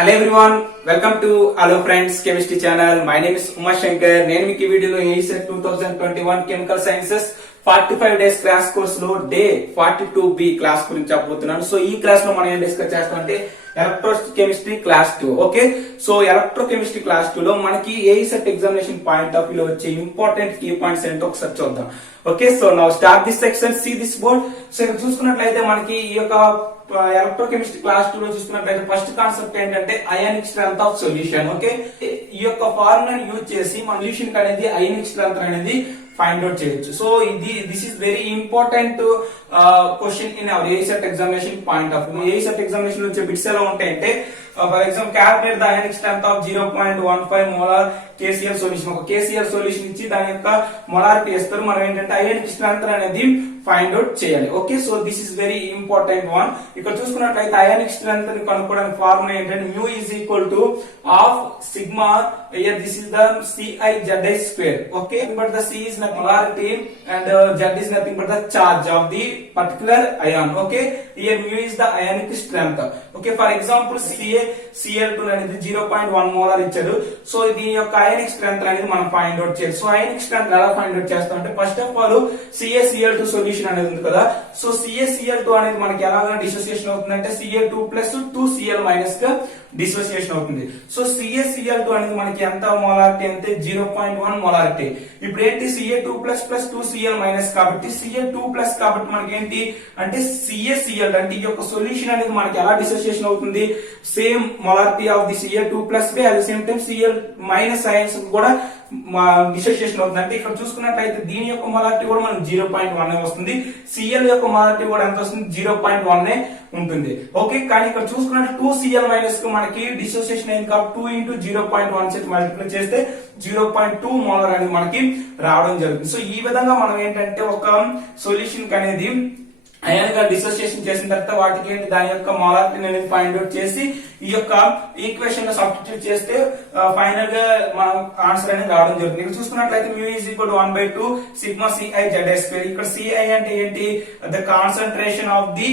Hello everyone, welcome to Hello Friends Chemistry channel. My name is Uma Shankar. నేను మీకు ఈ వీడియోలో ACET 2021 chemical sciences 45 days class course లో day 42B class గురించి చెప్పబోతున్నాను. So ఈ క్లాస్ లో మనం ఏం డిస్కస్ చేస్తామంటే electrochemistry class 2. Okay, so electrochemistry class 2 లో మనకి ACET examination point of view లో వచ్చే ఇంపార్టెంట్ కీ పాయింట్స్ ఏంటో ఒకసారి చూద్దాం. Okay, so now start this section, see this board. సో ఇక్కడ చూసుకున్నట్లయితే మనకి ఈ యొక్క ఎలక్ట్రోకెమిస్ట్రీ క్లాస్ 2 లో చూసుకున్నట్లయితే ఫస్ట్ కాన్సెప్ట్ ఏంటంటే ionic strength of solution. Okay, ఈ యొక్క ఫార్ములాని యూజ్ చేసి మన సొల్యూషన్ అనేది అయానిక్ స్ట్రెంత్ అనేది ఫైండ్ అవుట్ చేయొచ్చు. So this is very important question in our ACET examination point of view. ACET examination వచ్చే బిట్స్ ఎలా ఉంటాయంటే for example calculate the ionic strength of 0.15 molar KCl solution. ఒక KCl solution ఇచ్చి దాని యొక్క molarity ఇస్తారు. మనం ఏంటంటే అయానిక్ స్ట్రెంత్ అనేది ఫైండ్ అవుట్ చేయాలి. Okay, so this is very important one. ఇక్కడ చూసుకున్నట్లయితే అయానిక్ స్ట్రెంత్ ని కనుక్కోవడానికి ఫార్ములా ఏంటంటే mu is equal to half sigma, here this is the CiZi square. Okay, but the C is the molarity and Z is nothing but the charge of the particular ion. Okay, here mu is the ionic strength. Okay, for example Cl2 అనేది 0.1 molar ఇచ్చారు. So దీని యొక్క ionic strength అనేది మనం find out చేయాలి. So ionic strength ఎలా find out చేస్తాం అంటే first of all CaCl2 solution అనేది ఉంది కదా. సో CaCl2 అనేది మనకి ఎలాగా డిసోసియేషన్ అవుతుందంటే Ca2 ప్లస్ 2Cl మైనస్ గా డిసోసియేషన్ అవుతుంది. సో CaCl2 అనేది మనకి ఎంత మోలారిటీ అంటే 0.1 మోలారిటీ. ఇప్పుడు ఏంటి Ca2 ప్లస్ 2Cl మైనస్ కాబట్టి Ca2 ప్లస్ కాబట్టి మనకి ఏంటి అంటే CaCl అంటే ఈ యొక్క సొల్యూషన్ అనేది మనకి ఎలా డిసోసియేషన్ అవుతుంది, same molarity of the Ca2 plus by at the same time Cl minus ions కూడా డిసోసియేషన్ అవుతుంది. అంటే ఇక్కడ చూసుకున్నట్లయితే దీని యొక్క మొలారిటీ కూడా మనకి 0.1 వస్తుంది. Cl యొక్క మొలారిటీ కూడా ఎంత వస్తుంది, 0.1 ఉంటుంది. ఓకే, కానీ ఇక్కడ చూసుకున్నట్టు 2Cl మైనస్ కు మనకి డిసోసియేషన్ అయింది కాబట్టి 2 into 0.1 చేసి మల్టిప్లై చేస్తే 0.2 మోలార్ అనేది మనకి రావడం జరుగుతుంది. సో ఈ విధంగా మనం ఏంటంటే ఒక సొల్యూషన్ అనేది అయాన్ గా డిసోసియేషన్ చేసిన తర్వాత వాటికి ఏంటి దాని యొక్క మొలారిటీ అనేది ఫైండ్ అవుట్ చేసి ఈ యొక్క ఈక్వేషన్ లో సబ్స్టిట్యూట్ చేస్తే ఫైనల్ గా మనం ఆన్సర్ అనేది రావడం జరుగుతుంది. ఇక్కడ చూసుకున్నట్లయితే mu is equal to 1/2 sigma Ci square. ఇక్కడ Ci అంటే ఏంటి, the concentration of the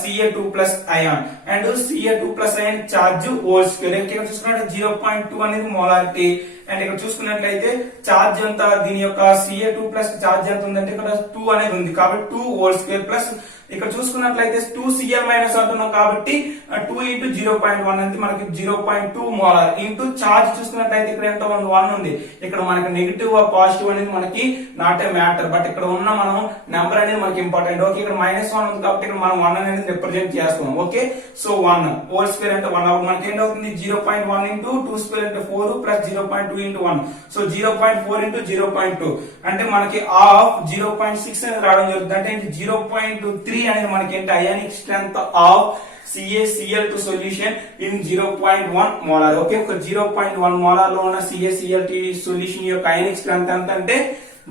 Ca2 plus ion and Ca2 plus ion charge whole square. ఇక్కడ చూసుకున్నట్లయితే 0.2 అనేది మొలారిటీ అండ్ ఇక్కడ చూసుకున్నట్లయితే చార్జ్ ఎంత, దీని యొక్క Ca2 ప్లస్ చార్జ్ ఎంత ఉందంటే ఇక్కడ 2 అనేది ఉంది కాబట్టి 2 హోల్ స్క్వేర్ ప్లస్ ఇక్కడ చూసుకున్నట్లయితే 2Cl మైనస్ అంటున్నాం కాబట్టి 2 into 0.1 అనేది మనకి 0.2 మోలార్ ఇంటూ చార్జ్ చూసుకున్నట్లయితే ఇక్కడ ఎంత ఉంది, 1 ఉంది. ఇక్కడ మనకి నెగిటివ్ పాజిటివ్ అనేది మనకి నాట్ ఏ మ్యాటర్, బట్ ఇక్కడ ఉన్న మనం నెంబర్ అనేది మనకి ఇంపార్టెంట్. ఓకే, ఇక్కడ -1 ఉంది కాబట్టి ఇక్కడ మనం 1 అనేది రిప్రజెంట్ చేస్తున్నాం. ఓకే, సో 1 హోల్ స్క్వేర్ అంటే 1 అప్పుడు మనకి ఏంటవుతుంది 0.1 into 2 స్క్వేర్ అంటే 4 ప్లస్ 0.2 into 1. సో 0.4 into 0.2 అంటే మనకి ఆఫ్ 0.6 అనేది రావడం జరుగుతుంది. అంటే 0.3 అనేది మనకి ఏంటి ionic strength of CaCl2 solution in 0.1 molar. Okay, ఒక 0.1 మోలార్ లో ఉన్న CaCl2 సొల్యూషన్ యొక్క అయానిక్ స్ట్రెంత్ ఎంత అంటే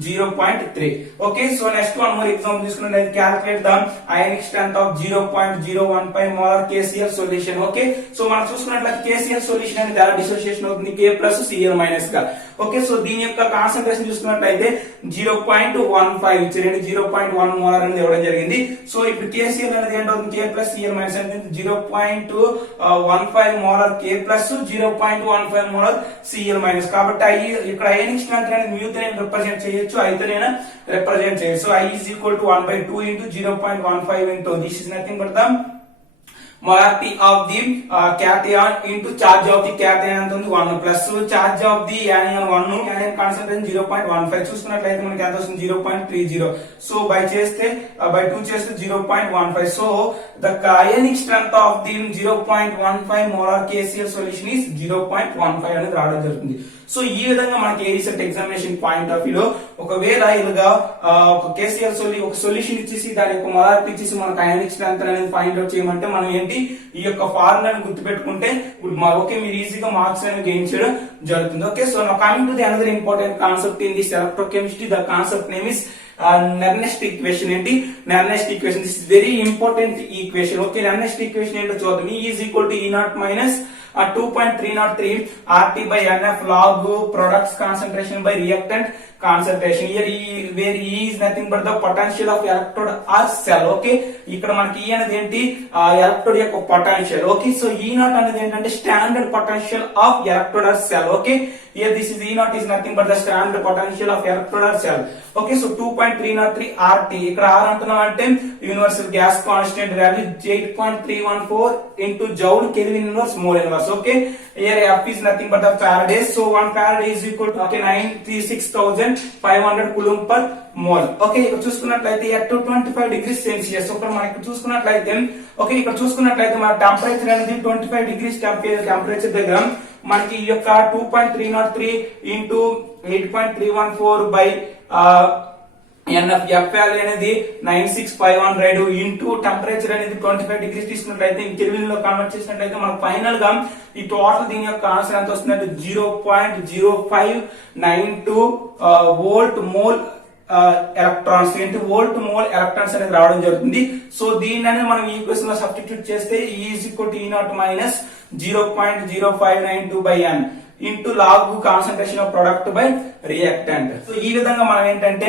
0.3. Okay, so next one more example తీసుకున్నట్లయితే calculate the ionic strength of 0.015 molar KCl solution. Okay, so మనం చూసుకున్నట్లయితే KCl సొల్యూషన్ అనేది ఎలా డిసోసియేషన్ అవుతుంది, K ప్లస్ Cl మైనస్ గా. ఓకే, సో దీని యొక్క కాన్సంట్రేషన్ చూసుకున్నట్లయితే 0.15 ఇచ్చారండి, 0.1 మోలార్ అనేది ఇవ్వడం జరిగింది. సో ఇప్పుడు KCl అనేది ఏంటవుతుంది, K ప్లస్ Cl మైనస్ అంటే 0.15 molar K plus 0.15 molar Cl minus. కాబట్టి ఇక్కడ అయానిక్ స్ట్రెంత్ అనేది mu తో రిప్రజెంట్ చేయొచ్చు, అయితే నేను రిప్రజెంట్ చేయొచ్చు. So I is equal to 1/2 into 0.15 into this is nothing but the molarity of the cation into charge of the cation ఎంత ఉంది 1 plus charge of the anion 1 anion concentration 0.15 చూసుకున్నట్లయితే మనకి ఎంత వస్తుంది 0.30. సో బై 2 చేస్తే 0.15. So the ionic strength of the 0.15 molar KCl solution is 0.15 అనేది రావడం జరుగుతుంది. సో ఈ విధంగా మనకి ACET examination point of view లో ఒకవేళ ఇలాగా ఒక KCl ఒక సొల్యూషన్ ఇచ్చేసి దాని యొక్క మొలారిటీ ఇచ్చేసి మనకు అయానిక్ స్ట్రెంత్ అనేది ఫైండ్ అవుట్ చేయమంటే మనం ఏంటి ఈ యొక్క ఫార్ములాని గుర్తుపెట్టుకుంటే ఓకే మీరు ఈజీగా మార్క్స్ అనేది గెయిన్ చేయడం జరుగుతుంది. Okay, so now coming to the another important concept in this electrochemistry. The concept name is Nernst equation. ఏంటి Nernst equation, this is very important equation. Okay, Nernst equation ఏంటో చూద్దాం. E is equal to E0 minus 2.303 RT by NF log products concentration by reactant concentration. Here where E is nothing but the potential of electrode or cell. Okay, ఇక్కడ మనకి E అనేది ఏంటి, electrode యొక్క potential. Okay, so E naught అనేది ఏంటంటే standard potential of electrode or cell. Okay, here this is E naught is nothing but the standard potential of electrode or cell. Okay, so 2.303 RT. ఇక్కడ R అంటున్నాం అంటే universal gas constant value 8.314 into joule Kelvin inverse mole inverse. Okay, here F is nothing but the Faraday. So 1 Faraday is equal to 936,500 coulomb per mole. Okay, ఇక్కడ చూసుకున్నట్లయితే at 25 degrees Celsius. ఇక్కడ మనకి చూసుకున్నట్లయితే మన temperature అనేది 25 degrees temperature దగ్గర మనకి ఈ యొక్క 2.303 into 8.314 by NF వాల్యూ అనేది 96500 ఇంటూ టెంపరేచర్ అనేది 25 డిగ్రీస్ తీసుకున్నట్లయితే కెల్విన్ లో కన్వర్ట్ చేసినట్లయితే మనకు ఫైనల్ గా ఈ టోటల్ దీని యొక్క ఆన్సర్ ఎంత వస్తుందంటే 0.0592 volt mole electrons volt mole electrons అనేది రావడం జరుగుతుంది. సో దీన్ని అనేది మనం ఈక్వేషన్ లో సబ్స్టిట్యూట్ చేస్తే E is equal to E naught minus 0.0592 by N into log concentration of product by reactant. So ఈ విధంగా మనం ఏంటంటే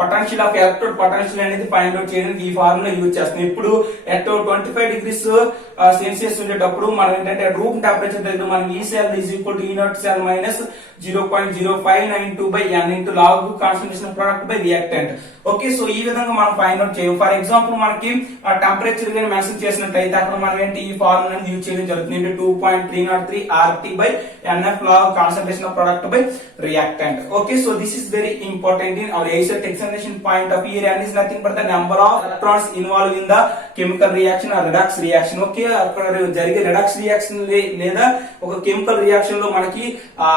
పొటెన్షియల్ ఆఫ్ ఎలక్ట్రోడ్ పొటెన్షియల్ అనేది ఫైండ్ అవుట్ చేయడానికి ఈ ఫార్ములా యూజ్ చేస్తాం. ఇప్పుడు ఎట్ 25 డిగ్రీస్ సెల్సియస్ ఉండేటప్పుడు మనం ఏంటంటే రూమ్ టెంపరేచర్ దగ్గర మనం ఈ cell is equal to E naught cell minus 0.0592 by N into log concentration of product by reactant. Okay, so ఈ విధంగా మనం ఫైండ్ అవుట్ చేయం. ఫర్ ఎగ్జాంపుల్ మనకి టెంపరేచర్ గాని మెన్షన్ చేసినట్లయితే అక్కడ మనం ఏంటి ఈ ఫార్ములా యూజ్ చేయడం జరుగుతుంది. 2.303 RT by NF log concentration of product by reactant. Okay, so this is very important in our ACET examination point of view. N is nothing but the number of electrons involved in the chemical reaction or redox reaction. Okay, అక్కడ జరిగే redux reaction లేదా ఒక chemical reaction లో మనకి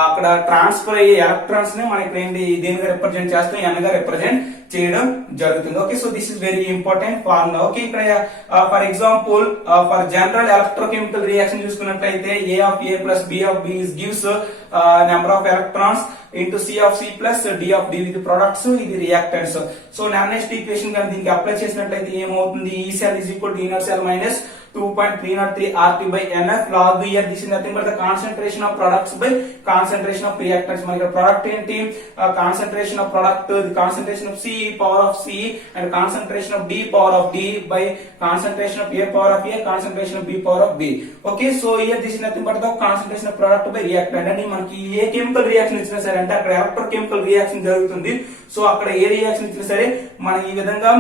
అక్కడ transfer అయ్యే electrons ని మనకి ఏంటి దేనిగా రిప్రజెంట్ చేస్తాం, N గా రిప్రజెంట్ చేయడం జరుగుతుంది. Okay, so this is very important formula. Okay, ఇక్కడ for example for general electrochemical reaction చూసుకున్నట్లయితే A of A plus B of B gives number of electrons into C of C plus D of D with products, ఇది reactants. So next equation కానీ దీనికి apply చేసినట్లయితే ఏమవుతుంది, E cell is equal to E naught cell minus 2.303 RT by NF log. Here this is nothing but the concentration of products by concentration of reactants. మన ఇక్కడ product ఏంటి, concentration of product, the concentration of C power of C and concentration of D power of D by concentration of A power of A, concentration of B power of B. Okay, so here this is nothing but the concentration of product by reactant. అంటే మనకి ఏ chemical reaction ఇచ్చినా సరే అంటే అక్కడ electrochemical reaction జరుగుతుంది. So అక్కడ ఏ reaction ఇచ్చినా సరే మనం ఈ విధంగా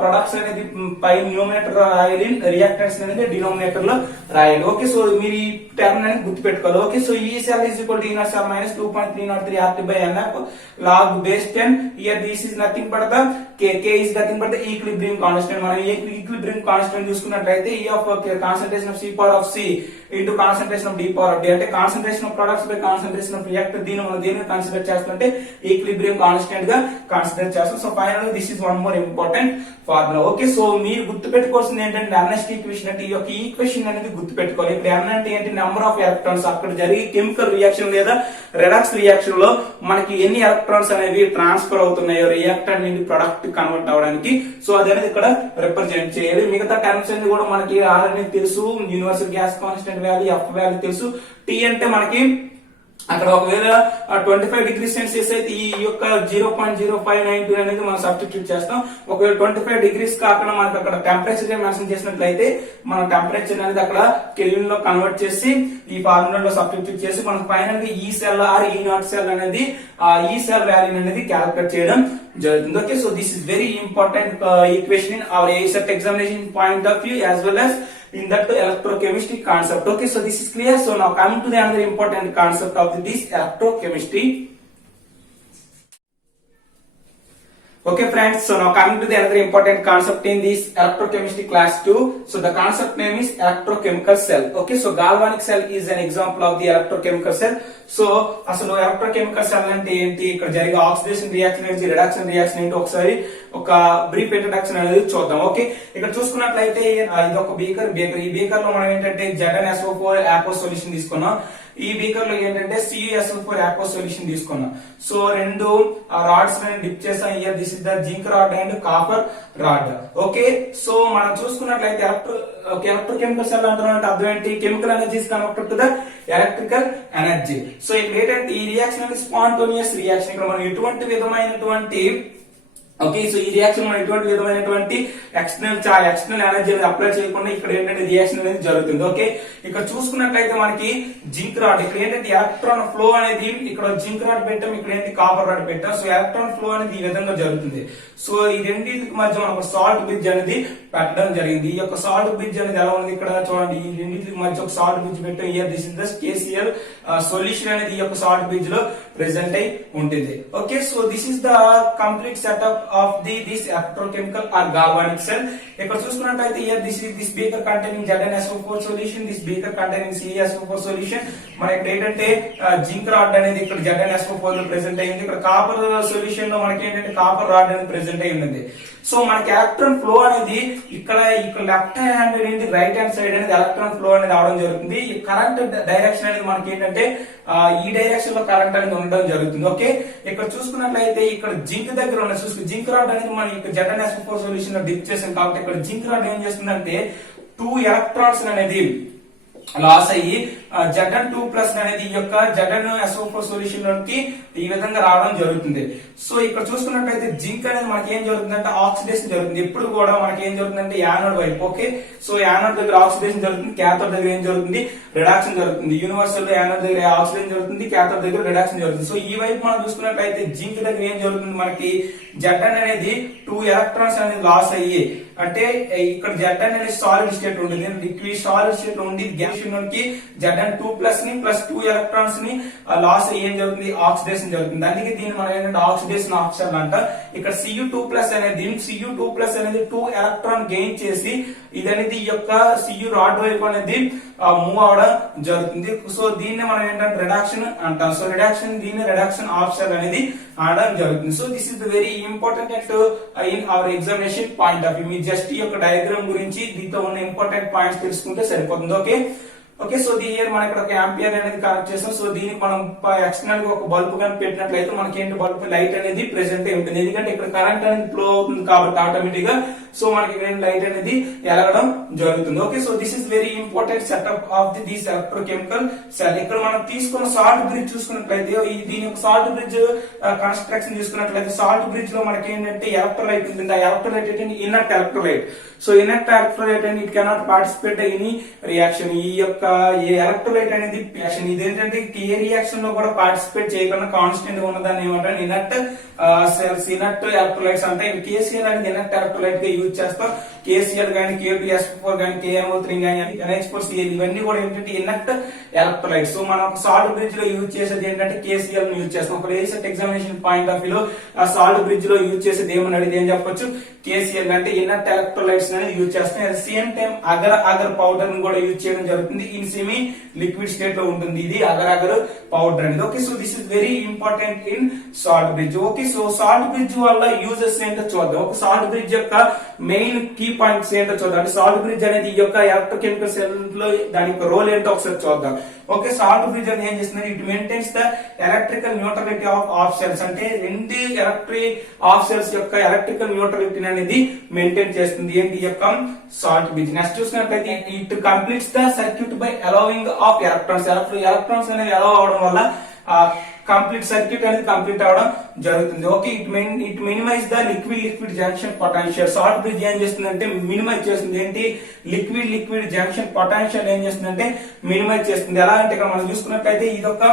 ప్రొడక్ట్స్ అనేది పై న్యూమరేటర్ రాయాలి, రియాక్టెంట్స్ అనేది డినామినేటర్ లో రాయాలి. ఓకే, సో మీరు ఈ టర్మ్ అనేది గుర్తుపెట్టుకోవాలి. ఓకే, సో ఈ cell is equal to E naught cell minus 2.303 RT by NF log base 10. Here this is nothing but the K is nothing but the equilibrium constant. మనం equilibrium constant చూసుకున్నట్లయితే E of concentration of C power of C into concentration of D power of D అంటే concentration of products by concentration of reactant. దీన్ని మనం దేనిని consider చేస్తుంటే equilibrium constant గా consider చేస్తాం. So final this is one more important formula. Okay, so మీరు గుర్తుపెట్టుకోవాల్సింది ఏంటంటే అన్నెస్ట్ ఈక్వేషన్ అంటే ఈ యొక్క ఈక్వేషన్ అనేది గుర్తుపెట్టుకోవాలి. ఇప్పుడు N అంటే ఏంటి, నెంబర్ ఆఫ్ ఎలక్ట్రాన్స్. అక్కడ జరిగే కెమికల్ రియాక్షన్ లేదా రెడాక్స్ రియాక్షన్ లో మనకి ఎన్ని ఎలక్ట్రాన్స్ అనేవి ట్రాన్స్ఫర్ అవుతున్నాయో రియాక్టెంట్ నుండి ప్రొడక్ట్ కన్వర్ట్ అవడానికి, సో అదనేది ఇక్కడ రిప్రజెంట్ చేయాలి. మిగతా టర్మ్స్ అన్ని కూడా మనకి R అనేది తెలుసు, universal gas constant value, F value తెలుసు. T అంటే మనకి అక్కడ ఒకవేళ 25 డిగ్రీ సెల్సియస్ అయితే ఈ యొక్క 0.0592 అనేది మనం సబ్స్టిట్యూట్ చేస్తాం. ఒకవేళ 25 డిగ్రీస్ కాకుండా మనకి అక్కడ టెంపరేచర్ మెన్షన్ చేసినట్లయితే మన టెంపరేచర్ అనేది అక్కడ కెల్విన్ లో కన్వర్ట్ చేసి ఈ ఫార్ములాలో సబ్స్టిట్యూట్ చేసి మనకు ఫైనల్ గా ఈ సెల్ ఆర్ ఈ నాట్ సెల్ అనేది ఈ సెల్ వాల్యూ అనేది క్యాలిక్యులేట్ చేయడం జరుగుతుంది. Okay, so this is very important equation in our ACET examination point of view as well as in that electrochemistry concept. Okay, so this is clear. So now coming to the another important concept of this electrochemistry. Okay friends, so now coming to the another important concept in this electrochemistry class 2. So the concept name is electrochemical cell. Okay, so galvanic cell is an example of the electrochemical cell. So అసలు electrochemical cell అంటే ఏంటి, ఇక్కడ జరిగే oxidation reaction ఏంటి, reduction reaction ఏంటి, ఒకసారి ఒక brief introduction అనేది చూద్దాం. ఓకే, ఇక్కడ చూసుకున్నట్లయితే ఇది ఒక బీకర్. ఈ బీకర్ లో మనం ఏంటంటే ZnSO4 aqueous సొల్యూషన్ తీసుకున్నాం. ఈ బీకర్ లో ఏంటంటే CuSO4 aqueous సొల్యూషన్ తీసుకున్నాం. సో రెండు రాడ్స్ డిప్ చేసాం. Here this is the zinc rod and copper rod. Okay, so మనం చూసుకున్నట్లయితే ఎలక్ట్రోకెమికల్ సెల్ అంటే అర్థం ఏంటి? Chemical energy is connected to the electrical energy. So ఇక్కడ ఏంటంటే ఈ రియాక్షన్ అనేది స్పాంటోనియస్ రియాక్షన్. ఇక్కడ మనం ఎటువంటి విధమైనటువంటి ఓకే, సో ఈ రియాక్షన్ మనం ఎటువంటి విధమైనటువంటి ఎక్స్టర్నల్ ఎనర్జీ అనేది అప్లై చేయకుండా ఇక్కడ ఏంటంటే రియాక్షన్ అనేది జరుగుతుంది. ఓకే, ఇక్కడ చూసుకున్నట్లయితే మనకి జింక్ రాడ్, ఇక్కడ ఏంటంటే ఎలక్ట్రాన్ ఫ్లో అనేది ఇక్కడ జింక్ రాడ్ పెట్టాం, ఇక్కడ ఏంటి కాపర్ రాడ్ పెట్టాం. సో ఎలక్ట్రాన్ ఫ్లో అనేది ఈ విధంగా జరుగుతుంది. సో ఈ రెండింటికి మధ్య మనం ఒక సాల్ట్ బ్రిడ్జ్ అనేది పెట్టడం జరిగింది. ఈ యొక్క సాల్ట్ బ్రిడ్జ్ అనేది ఎలా ఉంది ఇక్కడ చూడండి. ఈ రెండింటికి మధ్య ఒక సాల్ట్ బ్రిడ్జ్ పెట్టాం. Here this is the KCl solution అనేది ఈ యొక్క సాల్ట్ బ్రిడ్జ్ లో ప్రెసెంట్ అయి ఉంటుంది. Okay, so this is the complete setup of this electrochemical or galvanic cell. ఇక్కడ చూసుకున్నట్లయితే here this beaker containing ZnSO4 solution, this beaker containing CaSO4 solution. మన ఇక్కడ ఏంటంటే జింక్ రాడ్ అనేది ఇక్కడ ZnSO4 లో ప్రెసెంట్ అయింది. ఇక్కడ కాపర్ సొల్యూషన్ లో మనకి ఏంటంటే కాపర్ రాడ్ అనేది ప్రెసెంట్ అయి ఉంది. సో మనకి ఎలక్ట్రాన్ ఫ్లో అనేది ఇక్కడ లెఫ్ట్ హ్యాండ్ అనేది రైట్ హ్యాండ్ సైడ్ అనేది ఎలక్ట్రాన్ ఫ్లో అనేది అవడం జరుగుతుంది. ఈ కరెంట్ డైరెక్షన్ అనేది మనకి ఏంటంటే ఈ డైరెక్షన్ లో కరెంట్ అనేది ఉండడం జరుగుతుంది. ఓకే, ఇక్కడ చూసుకున్నట్లయితే ఇక్కడ జింక్ దగ్గర ఉన్న జింక్ రాడ్ అనేది మనం ఇక్కడ ZnSO4 సొల్యూషన్ లో డిప్ చేసాం కాబట్టి ఇక్కడ జింక్ రాడ్ ఏం చేస్తుందంటే 2 ఎలక్ట్రాన్స్ అనేది లాస్ అయ్యి Zn2+ అనేది ఈ యొక్క ZnSO4 సొల్యూషన్ లోకి ఈ విధంగా రావడం జరుగుతుంది. సో ఇక్కడ చూసుకున్నట్లయితే జింక్ అనేది మనకి ఏం జరుగుతుందంటే ఆక్సిడేషన్ జరుగుతుంది. ఎప్పుడు కూడా మనకి ఏం జరుగుతుందంటే యానోడ్ వైపు. ఓకే, సో యానోడ్ దగ్గర ఆక్సిడేషన్ జరుగుతుంది, క్యాథోడ్ దగ్గర ఏం జరుగుతుంది? రిడాక్షన్ జరుగుతుంది. యూనివర్సల్ లో యానోడ్ దగ్గర ఆక్సిడేషన్ జరుగుతుంది, క్యాథోడ్ దగ్గర రిడాక్షన్ జరుగుతుంది. సో ఈ వైపు మనం చూసుకున్నట్లయితే జింక్ దగ్గర ఏం జరుగుతుంది? మనకి Zn అనేది 2 ఎలక్ట్రాన్స్ అనేది లాస్ అయ్యి, అంటే ఇక్కడ Zn అనేది సాలిడ్ స్టేట్ ఉంటుంది, లిక్విడ్ సాలిడ్ స్టేట్ ఉండి గ్యాస్ కి Zn2+ ని ప్లస్ 2 ఎలక్ట్రాన్స్ ని లాస్ అయ్యి ఏం జరుగుతుంది? ఆక్సిడేషన్ జరుగుతుంది. అందుకే దీన్ని మనం ఏంటంటే ఆక్సిడేషన్ ఆక్సిడేషన్ అంట. ఇక్కడ Cu2+ అనేది Cu2+ అనేది 2 ఎలక్ట్రాన్ గెయిన్ చేసి ఇది అనేది ఈ యొక్క Cu రాడ్ వైపు అనేది మూవ్ అవడం జరుగుతుంది. సో దీన్ని మనం ఏంటంటే రిడాక్షన్ అంటాం. సో దీన్ని రిడాక్షన్ ఆప్షన్ అనేది ఆడడం జరుగుతుంది. So this is very important in our examination point of view. Me just ఈ యొక్క డయాగ్రామ్ గురించి దీంతో ఉన్న ఇంపార్టెంట్ పాయింట్స్ తెలుసుకుంటే సరిపోతుంది. ఓకే, ఓకే, సో దీని మనం ఇక్కడ ఒక యాంపియర్ అనేది కనెక్ట్ చేస్తాం. సో దీనికి మనం ఎక్స్టర్నల్ గా ఒక బల్బ్ కానీ పెట్టినట్లయితే మనకి ఏంటి బల్బ్ లైట్ అనేది ప్రెసెంట్ అయి ఉంటుంది. ఎందుకంటే ఇక్కడ కరెంట్ అనేది ఫ్లో అవుతుంది కాబట్టి ఆటోమేటిక్ గా సో మనకి లైట్ అనేది ఎలగడం జరుగుతుంది. Okay, so this is very important setup of this electrochemical cell. ఇక్కడ మనం తీసుకున్న సాల్ట్ బ్రిడ్జ్ చూసుకున్నట్లయితే దీని యొక్క సాల్ట్ బ్రిడ్జ్ కన్స్ట్రక్షన్ చూసుకున్నట్లయితే సాల్ట్ బ్రిడ్జ్ లో మనకి ఏంటంటే ఎలక్ట్రోలైట్ ఉంటుంది. ఆ ఎలక్ట్రోలైట్ ఏంటంటే inert electrolyte. So inert electrolyte అనేది it cannot participate any reaction. ఈ యొక్క ఎలక్ట్రోలైట్ అనేది రియాక్షన్ ఇదేంటంటే ఏ రియాక్షన్ లో కూడా పార్టిసిపేట్ చేయకుండా కాన్స్టెంట్ ఉన్నదాన్ని ఏమంటారు? ఇన్నర్ట్ సెల్స్, ఇన్నర్ట్ ఎలక్ట్రోలైట్స్ అంటే KCl అనేది ఇన్నర్ట్ ఎలక్ట్రోలైట్ గా యూజ్ చేస్తాం. KCl గానీ K2SO4 గానీ KNO3 గానీ NH4Cl ఇవన్నీ కూడా ఏంటంటే ఇన్నర్ట్ ఎలక్ట్రోలైట్స్. సో మనం సాల్ట్ బ్రిడ్జ్ లో యూజ్ చేసేది ఏంటంటే KCl యూజ్ చేస్తాం. ఒక recent examination point of view లో ఆ సాల్ట్ బ్రిడ్జ్ లో యూజ్ చేసేది ఏమని అడిగితే ఏం చెప్పొచ్చు? KCl అంటే ఇన్నర్ట్ ఎలక్ట్రోలైట్స్ అనేది యూజ్ చేస్తాం. At the same time agar powder ని కూడా యూజ్ చేయడం జరుగుతుంది. ఇన్ సెమీ లిక్విడ్ స్టేట్ లో ఉంటుంది ఇది అగర్ పౌడర్ అనేది. Okay, so this is very important in salt bridge. Okay, so salt bridge వల్ల యూజెస్ ఏంటో చూద్దాం. ఒక సాల్ట్ బ్రిడ్జ్ యొక్క మెయిన్ కీ పాయింట్స్ ఏంటో చూద్దాం. అంటే సాల్ట్ బ్రిడ్జ్ అనేది ఈ యొక్క ఎలక్ట్రోకెమికల్ సెల్ లో దాని యొక్క రోల్ ఏంటో ఒకసారి చూద్దాం. ఓకే, సాల్ట్ బ్రిడ్జ్ అనేది ఏం చేస్తుంది? It maintains the electrical neutrality of cells. అంటే రెండు ఎలక్ట్రిక్ ఆఫ్ సెల్స్ యొక్క ఎలక్ట్రికల్ న్యూట్రలిటీ అనేది మెయింటైన్ చేస్తుంది ఏంటి ఈ యొక్క సాల్ట్ బ్రిడ్జ్. నెక్స్ట్ చూసినట్లయితే it completes the circuit by allowing of electrons. Electrons అనేది అలౌ అవడం వల్ల కంప్లీట్ సర్క్యూట్ అనేది కంప్లీట్ అవడం జరుగుతుంది. Okay, it minimize the liquid junction potential. Salt bridge ఏం చేస్తుందంటే మినిమైజ్ చేస్తుంది. ఏంటి? లిక్విడ్ జంక్షన్ పొటెన్షియల్ ఏం చేస్తుందంటే మినిమైజ్ చేస్తుంది. ఎలా అంటే ఇక్కడ మనం చూసుకున్నట్లయితే ఇదొక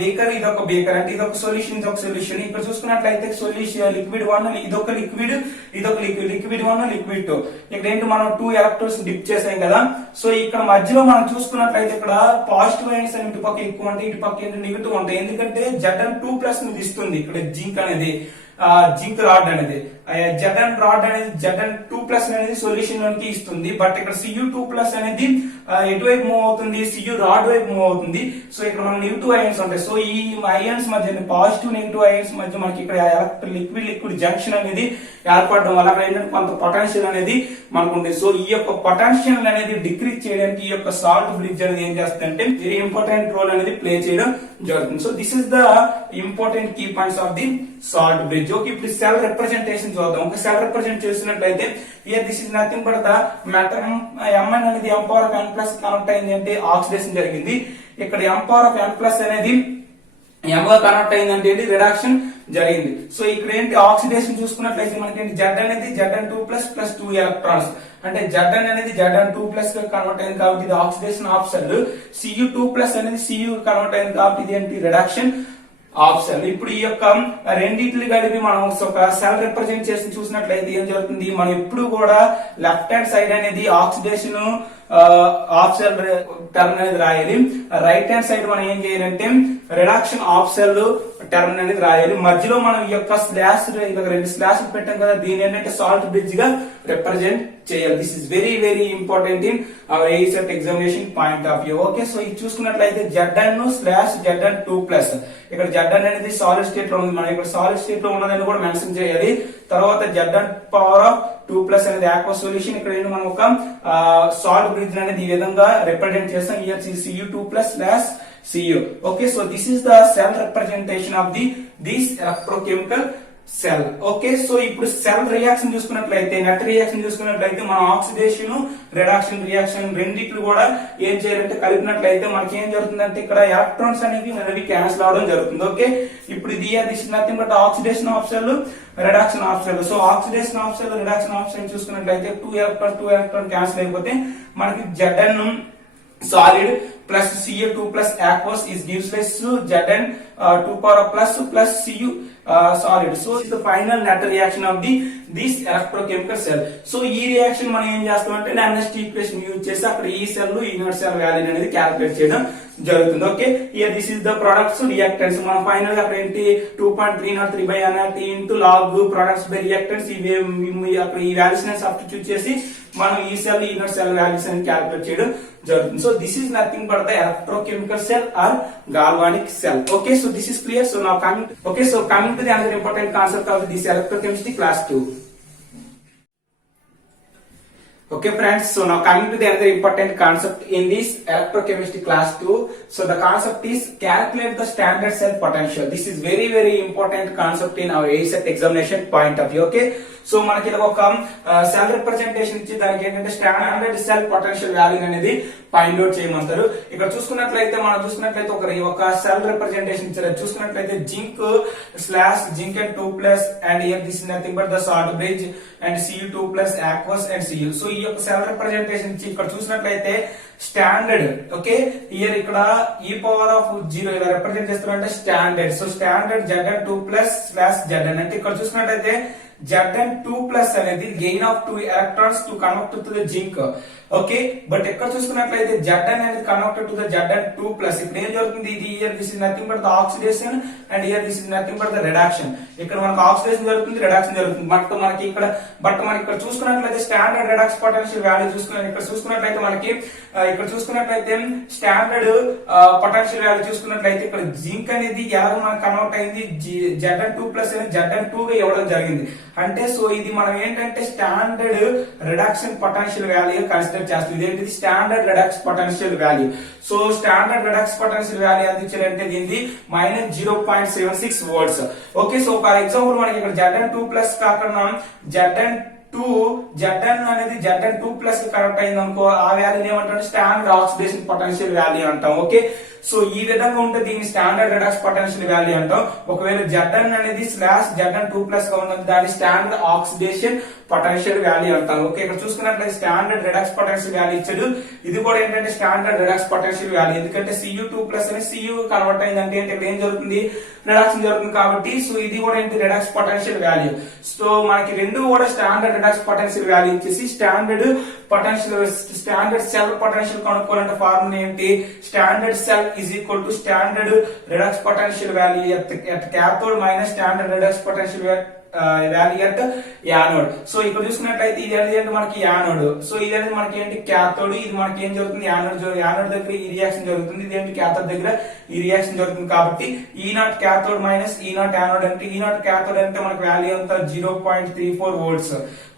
బీకర్, ఇదొక బీకర్ అంటే ఇదొక సొల్యూషన్, ఇదొక సొల్యూషన్. ఇక్కడ చూసుకున్నట్లయితే సొల్యూషన్ లిక్విడ్ 1, ఇదొక లిక్విడ్ 1, లిక్విడ్ 2. ఇక్కడ ఏంటి మనం 2 ఎలక్ట్రోడ్స్ డిప్ చేసాం కదా. సో ఇక్కడ మధ్యలో మనం చూసుకున్నట్లయితే ఇక్కడ పాజిటివ్ అయన్స్ అని ఇటు పక్క ఎక్కువ ఉంటాయి, ఇటు పక్క ఏంటి నెగిటివ్ ఉంటాయి. ఎందుకంటే Zn2+ ని ఇస్తుంది ఇక్కడ జింక్ అనేది, జింక్ రాడ్ అనేది. Zn రాడ్ అనేది Zn2+ అనేది సొల్యూషన్ లోకి ఇస్తుంది. బట్ ఇక్కడ Cu2+ అనేది ఎటువైపు మూవ్ అవుతుంది, Cu రాడ్ వైపు మూవ్ అవుతుంది. సో ఇక్కడ మనకి నెగిటివ్ అయాన్స్ ఉంటాయి. సో ఈ అయాన్స్ మధ్య పాజిటివ్ నెగిటివ్ అయాన్స్ మధ్య మనకి ఇక్కడ లిక్విడ్ లిక్విడ్ జంక్షన్ అనేది ఏర్పడడం వల్ల అక్కడ ఏంటంటే కొంత పొటెన్షియల్ అనేది మనకు ఉంటుంది. సో ఈ యొక్క పొటెన్షియల్ అనేది డిక్రీజ్ చేయడానికి ఈ యొక్క సాల్ట్ బ్రిడ్జ్ అనేది ఏం చేస్తుందంటే వెరీ ఇంపార్టెంట్ రోల్ అనేది ప్లే చేయడం జరుగుతుంది. So this is the important key points of the salt bridge. Okay, ఇప్పుడు సెల్ రిప్రజెంటేషన్ చూద్దాం. ఒక సెల్ రిప్రజెంట్ చేసినట్లయితే here this is nothing but the metal Mn అనేది m power of n plus connect అయింది అంటే oxidation జరిగింది. ఇక్కడ m power of n plus అనేది m గా కనెక్ట్ అయిందంటే ఏంటి రిడక్షన్ జరిగింది. సో ఇక్కడ ఏంటి ఆక్సిడేషన్ చూసుకున్నట్లయితే మనకి ఏంటి Z అనేది Zn2 ప్లస్ 2 ఎలక్ట్రాన్స్ అంటే Zn అనేది Zn2 ప్లస్ గా కన్వర్ట్ అయింది కాబట్టి ఇది oxidation of cell. Cu2 plus అనేది Cu కన్వర్ట్ అయింది కాబట్టి ఇది ఏంటి రిడక్షన్ ఆఫ్ సెల్. ఇప్పుడు ఈ యొక్క రెండింటిని కలిపి మనం ఒక సెల్ రిప్రజెంట్ చేసి చూసినట్లయితే ఏం జరుగుతుంది, మనం ఎప్పుడు కూడా లెఫ్ట్ హ్యాండ్ సైడ్ అనేది ఆక్సిడేషన్ ఆఫ్ సెల్ టర్మ్ అనేది రాయాలి. రైట్ హ్యాండ్ సైడ్ మనం ఏం చేయాలంటే రిడక్షన్ ఆఫ్ సెల్ టర్మ్ అనేది రాయాలి. మధ్యలో మనం ఈ యొక్క స్లాష్ రెండు స్లాష్ పెట్టాం కదా, దీని ఏంటంటే సాల్ట్ బ్రిడ్జ్ గా రిప్రజెంట్ చేయాలి. This is very very important in our ECET examination point of view. Okay, so ఇది చూసుకున్నట్లయితే Zn స్లాష్ Zn2 ప్లస్ ఇక్కడ Zn అనేది సాలిడ్ స్టేట్ లో ఉంది, మనం ఇక్కడ సాలిడ్ స్టేట్ లో ఉన్నదని కూడా మెన్షన్ చేయాలి. తర్వాత Zn పవర్ ఆఫ్ 2 ప్లస్ అనేది ఆక్వస్ సొల్యూషన్. ఇక్కడ ఏంటి మనం ఒక సాల్ట్ బ్రిడ్జ్ అనేది ఈ విధంగా రిప్రజెంట్ చేస్తాం. Here Cu2 plus slash Cu. Okay, so this is the cell representation of this electrochemical cell. Okay, so ఇప్పుడు సెల్ రియాక్షన్ చూసుకున్నట్లయితే నెట్ రియాక్షన్ చూసుకున్నట్లయితే మనం ఆక్సిడేషన్ రిడక్షన్ రియాక్షన్ రెండిట్లు కూడా ఏం చేయాలంటే కలిపినట్లయితే మనకి ఏం జరుగుతుందంటే ఇక్కడ ఎలక్ట్రాన్స్ అనేవి క్యాన్సిల్ అవడం జరుగుతుంది. ఓకే, ఇప్పుడు ఇది this is nothing but oxidation of cell reduction of cell. So oxidation of cell reduction of cell చూసుకున్నట్లయితే 2 ఎలక్ట్రాన్ క్యాన్సిల్ అయిపోతే మనకి Zn solid plus Ca2 plus aqueous is gives rise to Zn 2 power plus Cu solid. So this is the final net reaction of this electrochemical cell. So ఈ reaction మనం ఏం చేస్తామంటే NST equation use చేసి అక్కడ ఈ cell inner cell value అనేది calculate చేయడం జరుగుతుంది. Okay, here this is the products reactants. మనం ఫైనల్ గా అక్కడ ఏంటి 2.303/NRT into log products by reactants అక్కడ ఈ వాల్యూస్ ని సబ్స్టిట్యూట్ చేసి మనం ఈ సెల్ ఇన్నర్ సెల్ వాల్యూస్ అని క్యాలిక్యులేట్ చేయడం జరుగుతుంది. So this is nothing but the electrochemical cell or galvanic cell. Okay, so this is clear. So now coming to the another important concept of this electrochemistry class 2. Okay friends, so now coming to the another important concept in this electrochemistry class 2. So the concept is calculate the standard cell potential. This is very very important concept in our ASET examination point of view. Okay, so మనకి ఇలా ఒక cell representation ఇచ్చి దానికి ఏంటంటే standard cell potential value అనేది find out చేయమంటారు. ఇక్కడ చూసుకున్నట్లయితే ఒక సెల్ రిప్రజెంటేషన్ ఇచ్చారు. చూసుకున్నట్లయితే zinc slash Zn2 plus and here this is nothing but the salt bridge and Cu2 plus aqueous and Cu. So ఈ యొక్క సెల్ రిప్రజెంటేషన్ ఇచ్చి ఇక్కడ చూసినట్లయితే స్టాండర్డ్. ఓకే, హియర్ ఇక్కడ e పవర్ ఆఫ్ 0 ఇలా రిప్రజెంట్ చేస్తున్నారంటే standard. So standard Zn2 plus slash Zn అంటే ఇక్కడ చూసినట్లయితే Zn2 ప్లస్ అనేది gain of 2 electrons to connect to the zinc. Okay, but ఎక్కడ చూసుకున్నట్లయితే Zn అనేది connected to the Zn2 plus. ఇక్కడ ఏం జరుగుతుంది, ఇది here this is nothing but the oxidation and here this is nothing but the reduction. ఇక్కడ మనకు oxidation జరుగుతుంది, రిడక్షన్ జరుగుతుంది. బట్ మనకి ఇక్కడ చూసుకున్నట్లయితే స్టాండర్డ్ రిడక్షన్ పొటెన్షియల్ వాల్యూ చూసుకున్నట్లయితే మనకి ఇక్కడ చూసుకున్నట్లయితే స్టాండర్డ్ పొటెన్షియల్ వాల్యూ చూసుకున్నట్లయితే ఇక్కడ జింక్ అనేది ఎలా మనకు కన్వర్ట్ అయింది Zn2 ప్లస్ అనేది Zn2 గా ఇవ్వడం జరిగింది. అంటే సో ఇది మనం ఏంటంటే standard reduction potential value consider చేస్తాం. ఇదేంటిది standard reduction potential value. So standard reduction potential value ఎంత ఇచ్చారంటే దీనిది -0.76 volts. Okay, so for example మనకి ఇక్కడ Zn2 ప్లస్ కాకుండా Zn అనేది Zn2 ప్లస్ కనెక్ట్ అయింది అనుకో, ఆ వాల్యూ ఏమంటారు స్టాండర్డ్ ఆక్సిడేషన్ పొటెన్షియల్ వాల్యూ అంటాం. ఓకే, సో ఈ విధంగా ఉంటే దీన్ని స్టాండర్డ్ రిడక్షన్ పొటెన్షియల్ వాల్యూ అంటాం. ఒకవేళ Zn అనేది స్లాష్ Zn2 ప్లస్ గా ఉన్నది దాన్ని స్టాండర్డ్ ఆక్సిడేషన్ పొటెన్షియల్ వాల్యూ అంటారు. ఓకే, ఇక్కడ చూసుకున్నట్లయితే స్టాండర్డ్ రిడక్షన్ పొటెన్షియల్ వాల్యూ ఇచ్చాడు. ఇది కూడా ఏంటంటే స్టాండర్డ్ రిడక్షన్ పొటెన్షియల్ వాల్యూ, ఎందుకంటే Cu2 ప్లస్ అని Cu కన్వర్ట్ అయింది అంటే ఇక్కడ ఏం జరుగుతుంది రిడక్షన్ జరుగుతుంది కాబట్టి. సో ఇది కూడా ఏంటి రిడక్షన్ పొటెన్షియల్ వాల్యూ. సో మనకి రెండు కూడా స్టాండర్డ్ రిడక్షన్ పొటెన్షియల్ వాల్యూ ఇచ్చేసి స్టాండర్డ్ సెల్ పొటెన్షియల్ కనుక్కోవాలంటే ఫార్ములా ఏంటి, standard cell is equal to standard redox potential value at cathode minus standard redox potential value at anode. So ఇక్కడ చూసుకున్నట్లయితే ఇది అనేది మనకి యానోడ్, సో ఇది అనేది మనకి ఏంటి క్యాథోడ్. ఇది మనకి ఏం జరుగుతుంది, యానోడ్ దగ్గర ఈ రియాక్షన్ జరుగుతుంది, ఇది ఏంటి క్యాథోడ్ దగ్గర ఈ రియాక్షన్ జరుగుతుంది. కాబట్టి ఈ naught cathode minus E naught anode అంటే ఈ నాట్ క్యాథోడ్ అంటే మనకి వాల్యూ అంతా 0.34 వోల్ట్స్.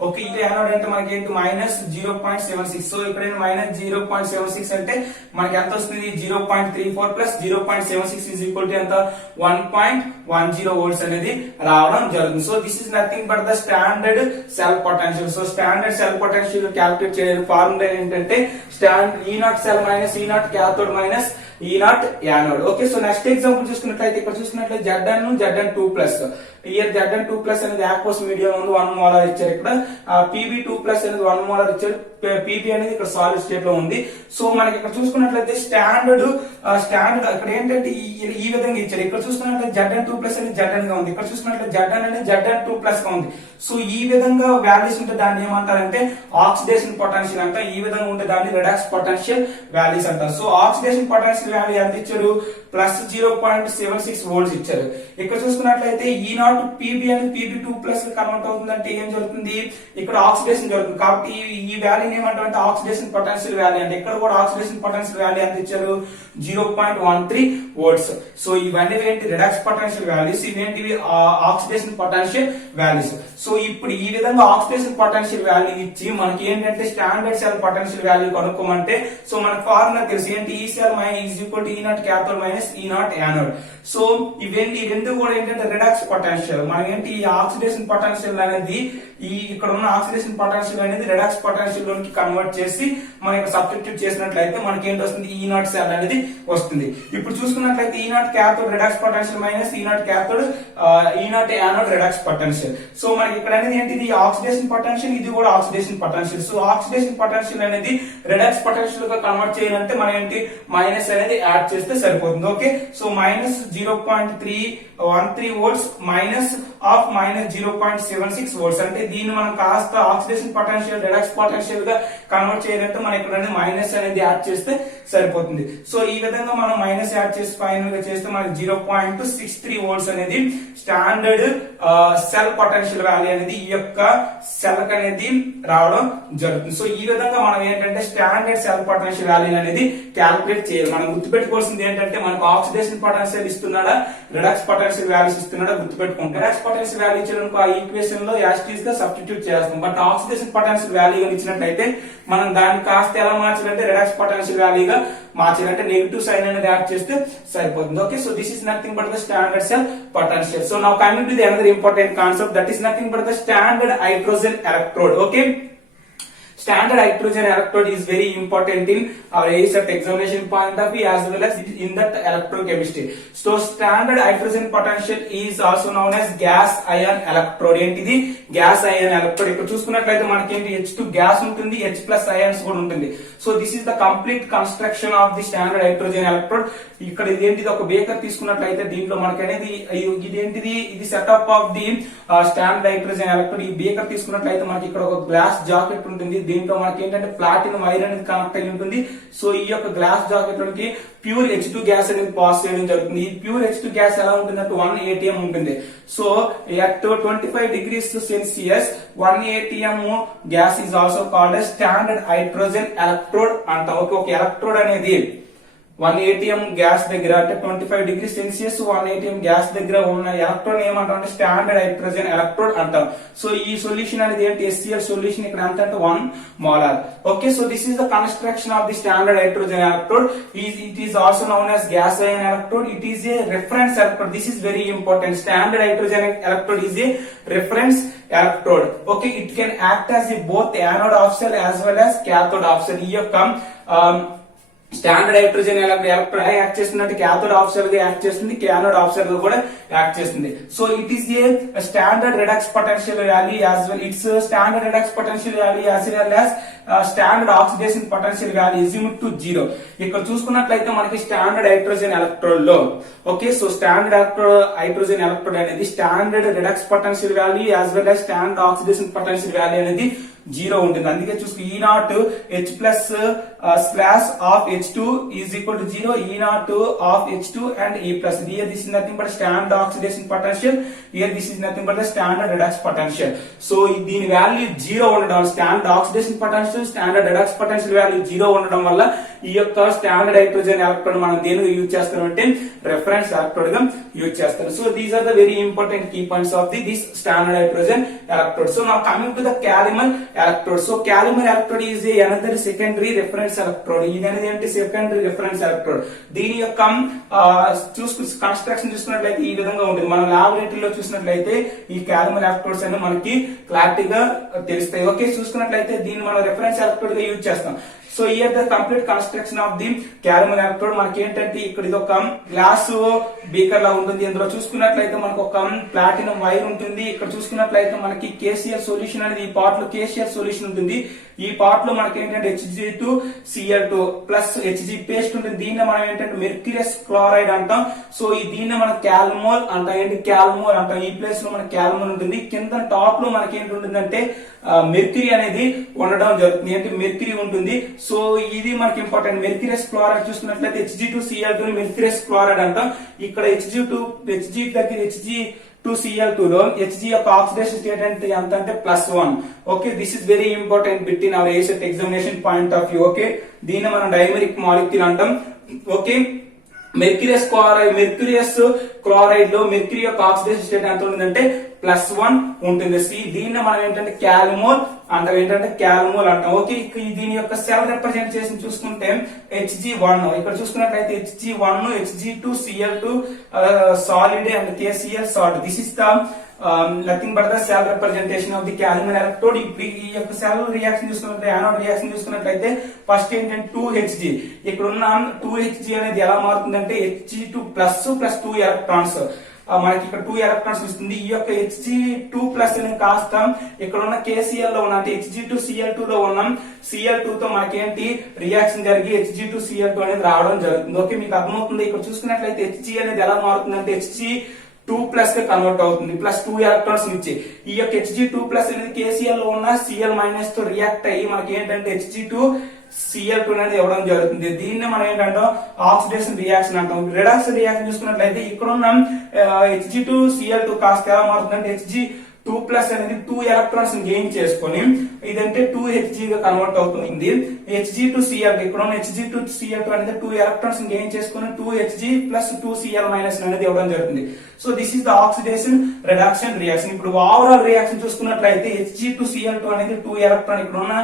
ఓకే, ఇది యానోడ్ అంటే మనకి ఏంటి మైనస్ 0.76. సో ఇక్కడ మైనస్ 0.76 అంటే మనకి ఎంత వస్తుంది, 0.34 ప్లస్ 0.76 ఈజ్ ఈక్వల్ టు ఎంత 1.10 వోల్ట్స్ అనేది రావడం జరుగుతుంది. So this is nothing but the standard cell potential. So standard cell potential calculate చేయడానికి ఫార్ములా ఏంటంటే ఈ naught cell minus E naught cathode minus E naught anode. Okay, so next example చూసుకున్నట్లయితే ఇక్కడ చూసుకున్నట్లయితే Zn2+. ఇయర్ Zn2+ అనేది aqueous medium ఉంది, 1 molar ఇచ్చారు. ఇక్కడ Pb2+ అనేది 1 మోలార్ ఇచ్చారు, Pb అనేది ఇక్కడ సాలిడ్ స్టేట్ లో ఉంది. సో మనకి ఇక్కడ చూసుకున్నట్లయితే స్టాండర్డ్ ఇక్కడ ఏంటంటే ఈ విధంగా ఇచ్చారు. ఇక్కడ చూసుకున్నట్లయితే Zn2+ అనేది Zn గా ఉంది, ఇక్కడ చూసుకున్నట్లయితే Zn అనేది Zn2+ గా ఉంది. సో ఈ విధంగా వాల్యూస్ ఉంటే దాన్ని ఏమంటారంటే ఆక్సిడేషన్ పొటెన్షియల్ అంట. ఈ విధంగా ఉంటే దాన్ని రిడాక్స్ పొటెన్షియల్ వాల్యూస్ అంటారు. సో ఆక్సిడేషన్ పొటెన్షియల్ వాల్యూ ఎంత ఇచ్చారు, ప్లస్ 0.76 వోల్ట్స్ ఇచ్చారు. ఇక్కడ చూసుకున్నట్లయితే ఈ నాట్ Pb అనేది Pb2+ కన్వర్ట్ అవుతుందంటే ఏం జరుగుతుంది, ఇక్కడ ఆక్సిడేషన్ జరుగుతుంది. కాబట్టి ఈ వాల్యూని ఏమంటారంటే ఆక్సిడేషన్ పొటెన్షియల్ వాల్యూ అంటే ఇక్కడ కూడా ఆక్సిడేషన్ పొటెన్షియల్ వాల్యూ ఎంత ఇచ్చారు, 0.13 వోల్ట్స్. సో ఇవన్నీ ఏంటి రిడాక్స్ పొటెన్షియల్ వాల్యూస్, ఇవేంటివి ఆక్సిడేషన్ పొటెన్షియల్ వాల్యూస్. సో ఇప్పుడు ఈ విధంగా ఆక్సిడేషన్ పొటెన్షియల్ వాల్యూ ఇచ్చి మనకి ఏంటంటే స్టాండర్డ్ సెల్ పొటెన్షియల్ వాల్యూ కనుక్కోమంటే సో మనకు ఫార్ములా తెలుసు ఏంటి, E cell is equal to E naught cathode minus E naught anode. So ఇవేంటి రెండు కూడా ఏంటంటే రిడాక్స్ పొటెన్షియల్. మనం ఏంటి ఈ ఆక్సిడేషన్ పొటెన్షియల్ అనేది ఇక్కడ ఉన్న ఆక్సిడేషన్ పొటెన్షియల్ అనేది రిడాక్స్ పొటెన్షియల్ లోకి కన్వర్ట్ చేసి మనం ఇక్కడ సబ్స్టిట్యూట్ చేసినట్లయితే మనకి ఏంటి వస్తుంది, ఈ నాట్ సెల్ అనేది వస్తుంది. ఇప్పుడు చూసుకున్నట్లయితే ఈ naught cathode redox potential minus E naught cathode ఈ naught anode redox potential. So మనకి ఇక్కడ అనేది ఏంటిది ఆక్సిడేషన్ పొటెన్షియల్, ఇది కూడా oxidation potential. So oxidation potential అనేది రిడాక్స్ పొటెన్షియల్ గా కన్వర్ట్ చేయాలంటే మనం ఏంటి మైనస్ అనేది యాడ్ చేస్తే సరిపోతుంది. Okay, so minus 0.313 volts minus of minus 0.76 volts అంటే దీన్ని మనం కాస్త ఆక్సిడేషన్ పొటెన్షియల్ రిడాక్స్ పొటెన్షియల్ గా కన్వర్ట్ చేయాలంటే మనం ఇక్కడ మైనస్ అనేది యాడ్ చేస్తే సరిపోతుంది. సో ఈ విధంగా మనం మైనస్ యాడ్ చేసి ఫైనల్ గా చేస్తే మనకి 0.63 వోల్ట్స్ అనేది స్టాండర్డ్ సెల్ పొటెన్షియల్ వాల్యూ అనేది ఈ యొక్క సెల్ అనేది రావడం జరుగుతుంది. సో ఈ విధంగా మనం ఏంటంటే స్టాండర్డ్ సెల్ పొటెన్షియల్ వాల్యూ అనేది క్యాలిక్యులేట్ చేయాలి. మనం గుర్తుపెట్టుకోవాల్సింది ఏంటంటే మనకు ఆక్సిడేషన్ పొటెన్షియల్ ఇస్తున్నాడా రిడాక్స్ పొటెన్షియల్ వాల్యూస్ ఇస్తున్నాడా గుర్తుపెట్టుకుంటాం. రిడాక్స్ పొటెన్షియల్ వాల్యూ ఇచ్చినప్పుడు ఆ ఈక్వేషన్ లో యాస్టీస్ గా సబ్స్టిట్యూట్ చేస్తాం. బట్ ఆక్సిడేషన్ పొటెన్షియల్ వాల్యూ ఇచ్చినట్లయితే మనం దాన్ని కాస్త ఎలా మార్చాలంటే రిడాక్స్ పొటెన్షియల్ వాల్యూగా మార్చాలంటే నెగిటివ్ సైన్ అనేది యాడ్ చేస్తే సరిపోతుంది. Okay, so this is nothing but the standard cell potential. So now coming to the another important concept, that is nothing but the standard hydrogen electrode. Okay, standard hydrogen electrode is very important in our ASF examination point of view as well as in that electrochemistry. So standard hydrogen potential is also known as gas ion electrode. ఏంటిది gas ion electrode. ఇక్కడ చూసుకున్నట్లయితే మనకి ఏంటి H2 gas ఉంటుంది, H+ ions కూడా ఉంటుంది. So this is the complete construction of the standard hydrogen electrode. ఇక్కడ ఇదేంటిది ఒక బేకర్ తీసుకున్నట్లయితే దీంట్లో మనకి అనేది ఇదేంటిది ఇది setup of the standard hydrogen electrode. ఈ బేకర్ తీసుకున్నట్లయితే మనకి ఇక్కడ ఒక గ్లాస్ జాకెట్ ఉంటుంది, దీంట్లో మనకి ఏంటంటే ప్లాటినం ఐరన్ అనేది కనెక్ట్ అయి ఉంటుంది. సో ఈ యొక్క గ్లాస్ జాకెట్ లోకి ప్యూర్ H2 గ్యాస్ అనేది పాస్ చేయడం జరుగుతుంది. ఈ ప్యూర్ H2 గ్యాస్ ఎలా ఉంటుందంటే 1 atm ఉంటుంది. So at 25 degrees Celsius 1 atm gas is also called as standard hydrogen electrode అంటాం. ఒక ఎలక్ట్రోడ్ అనేది 1 atm గ్యాస్ దగ్గర అంటే 25 degrees Celsius 1 atm గ్యాస్ దగ్గర ఉన్న ఎలక్ట్రోడ్ ఏమంటాం అంటే స్టాండర్డ్ హైడ్రోజన్ ఎలక్ట్రోడ్ అంటాం. సో ఈ సొల్యూషన్ అనేది ఏంటి HCl సొల్యూషన్ ఇక్కడ ఎంత అంటే 1 molar. Okay, so this is the construction of the standard hydrogen electrode. It is also known as gas ion electrode. It is a reference electrode. This is very important. Standard hydrogen electrode is a reference electrode. Okay, it can act as a both anode of cell as well as cathode of cell. ఈ యొక్క standard hydrogen electrode act చేస్తుందంటే cathode of cell గా act చేస్తుంది, anode of cell గా కూడా act చేస్తుంది. So it is a standard redox potential value as well it's standard redox potential value as well as standard oxidation potential value is to 0. ఇక్కడ చూసుకున్నట్లయితే మనకి standard hydrogen electrode లో okay, so standard hydrogen electrode అనేది standard redox potential value as well as standard oxidation potential value అనేది 0 ఉంటుంది. అందుకే చూసుకో E0 H plus slash of H2 is equal to 0, E0 of H2 and E plus. Here this is nothing but standard oxidation potential, here this is nothing but the standard redox potential. So దీని value 0 ఉండడం, standard oxidation potential standard redox potential value 0 ఉండడం వల్ల ఈ యొక్క standard hydrogen electrode మనం దేనికి use చేస్తాం అంటే రెఫరెన్స్ ఎలక్ట్రోడ్ గా యూజ్ చేస్తారు. So these are the very important key points of this standard hydrogen electrode. So now coming to the calomel electrode. So Calmer electrode is another secondary reference electrode. ఇది అనేది ఏంటి secondary reference electrode. దీని యొక్క construction చూసినట్లయితే ఈ విధంగా ఉంటుంది. మనం లాబొరేటరీలో చూసినట్లయితే ఈ క్యాలిమర్ ఎలక్ట్రోడ్స్ అనేవి మనకి క్లారిటీగా తెలుస్తాయి. ఓకే, చూసుకున్నట్లయితే దీన్ని మనం రిఫరెన్స్ ఎలక్ట్రోడ్ గా యూజ్ చేస్తాం. So here the complete construction of the calomel electrode మనకి ఏంటంటే ఇక్కడ ఇది ఒక గ్లాస్ బీకర్ లా ఉంటుంది. ఇందులో చూసుకున్నట్లయితే మనకు ఒక ప్లాటినం వైర్ ఉంటుంది. ఇక్కడ చూసుకున్నట్లయితే మనకి KCl సొల్యూషన్ అనేది ఈ పార్ట్ లో KCl సొల్యూషన్ ఉంటుంది. ఈ పార్ట్ లో మనకి ఏంటంటే Hg2Cl2 ప్లస్ Hg పేస్ట్ ఉంటుంది. దీన్ని మనం ఏంటంటే మెర్క్యూరియస్ క్లోరైడ్ అంటాం. సో దీన్ని మనం క్యాల్మోల్ అంటాం. ఏంటి క్యాల్మోల్ అంటాం. ఈ ప్లేస్ లో మనకి క్యాల్మోల్ ఉంటుంది. కింద టాప్ లో మనకి ఏంటి ఉంటుందంటే మెర్క్యూరీ అనేది ఉండడం జరుగుతుంది. ఏంటి మెర్క్యూరీ ఉంటుంది. సో ఇది మనకి ఇంపార్టెంట్. మెర్క్యూరియస్ క్లోరైడ్ చూసుకున్నట్లయితే Hg2Cl2 మెర్క్యూరియస్ క్లోరైడ్ అంటాం. ఇక్కడ Hg దగ్గర Hg2Cl2 లో Hg యొక్క ఆక్సిడేషన్ స్టేట్ అంటే ఎంత అంటే +1. Okay, this is very important bit in our ECET examination point of view. Okay, దీన్ని మనం డైమెరిక్ మాలిక్యూల్ అంటాం. ఓకే, మెర్క్యూరియస్ క్లోరైడ్ లో మెర్క్యూరీ యొక్క ఆక్సిడేషన్ స్టేట్ ఎంత ఉంటుందంటే +1 ఉంటుంది. దీన్ని మనం ఏంటంటే క్యాల్మోల్ అంటాం. ఏంటంటే క్యాల్మోల్ అంటాం. ఓకే, దీని యొక్క సెల్ రిప్రజెంటేషన్ చూసుకుంటే Hg1. ఇక్కడ చూసుకున్నట్లయితే Hg1 Hg2Cl2 solid and KCl salt. This is the nothing but the cell representation of the calomel electrode. ఈ యొక్క సెల్ రియాక్షన్ చూసుకున్నట్లయితే యానోడ్ రియాక్షన్ చూసుకున్నట్లయితే ఫస్ట్ ఏంటంటే 2Hg. ఇక్కడ ఉన్న 2Hg అనేది ఎలా మారుతుందంటే Hg2 ప్లస్ 2 ఎలక్ట్రాన్స్. మనకి ఇక్కడ 2 ఎలక్ట్రాన్స్ ఇస్తుంది. ఈ యొక్క Hg2 అనేది కాస్త ఇక్కడ ఉన్న KCl లో ఉన్న అంటే Hg2Cl2 లో ఉన్న Cl2 తో మనకేంటి రియాక్షన్ జరిగి Hg2Cl2 అనేది రావడం జరుగుతుంది. ఓకే, మీకు అర్థమవుతుంది. ఇక్కడ చూసుకున్నట్లయితే Hg అనేది ఎలా మారుతుంది అంటే Hg2 గా కన్వర్ట్ అవుతుంది. +2 ఎలక్ట్రాన్స్ ఇచ్చి ఈ యొక్క Hg2 అనేది KCl లో ఉన్న Cl మైనస్ తో రియాక్ట్ అయ్యి మనకి ఏంటంటే Hg2Cl2 అనేది ఇవ్వడం జరుగుతుంది. దీన్ని మనం ఏంటంటే ఆక్సిడేషన్ రియాక్షన్ అంటాం. రిడాక్షన్ రియాక్షన్ చూసుకున్నట్లయితే ఇక్కడ ఉన్న Hg2Cl2 కాస్త ఎలా మారుతుందంటే Hg2 అనేది 2 ఎలక్ట్రాన్స్ గెయిన్ చేసుకొని ఇదంటే 2Hg గా కన్వర్ట్ అవుతుంది. Hg2Cl ఇక్కడ ఉన్న Hg2Cl2 అనేది 2 ఎలక్ట్రాన్స్ గెయిన్ చేసుకొని 2Hg ప్లస్ 2Cl మైనస్ అనేది ఇవ్వడం జరుగుతుంది. So this is the oxidation reduction reaction. ఇప్పుడు ఓవరాల్ రియాక్షన్ చూసుకున్నట్లయితే Hg2Cl2 అనేది 2 ఎలక్ట్రాన్ ఇక్కడ ఉన్న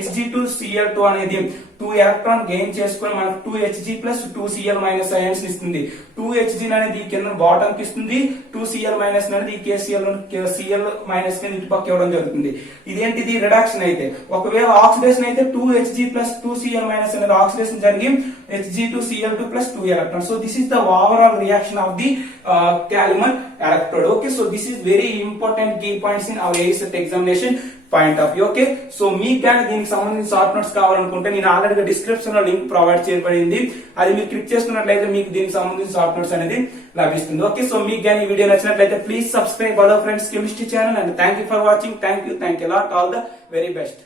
Hg2Cl2 అనేది 2 ఎలక్ట్రాన్ గెయిన్ చేసుకొని మనకు 2Hg plus 2Cl minus ions ఇస్తుంది. 2Hg అనేది కింద బాటమ్ కి ఇస్తుంది. 2Cl మైనస్ అనేది ఈ Cl మైనస్ కింద ఇటు పక్క ఇవ్వడం జరుగుతుంది. ఇదేంటిది రిడక్షన్ అయితే. ఒకవేళ ఆక్సిడేషన్ అయితే 2Hg ప్లస్ 2Cl మైనస్ అనేది ఆక్సిడేషన్ జరిగి Hg2Cl2 plus 2 electron. So this is the overall reaction of the Calmer electrode. Okay, so this is very important key points in our ASET examination point of view. Okay, so మీకు కానీ దీనికి సంబంధించిన short notes కావాలనుకుంటే నేను already description లో link provide చేయబడింది. అది మీరు క్లిక్ చేసుకున్నట్లయితే మీకు దీనికి సంబంధించిన షార్ట్ నోట్స్ అనేది లభిస్తుంది. ఓకే, సో మీకు కానీ ఈ వీడియో నచ్చినట్లయితే please subscribe our friends chemistry channel and thank you for watching. Thank you lot. All the very best.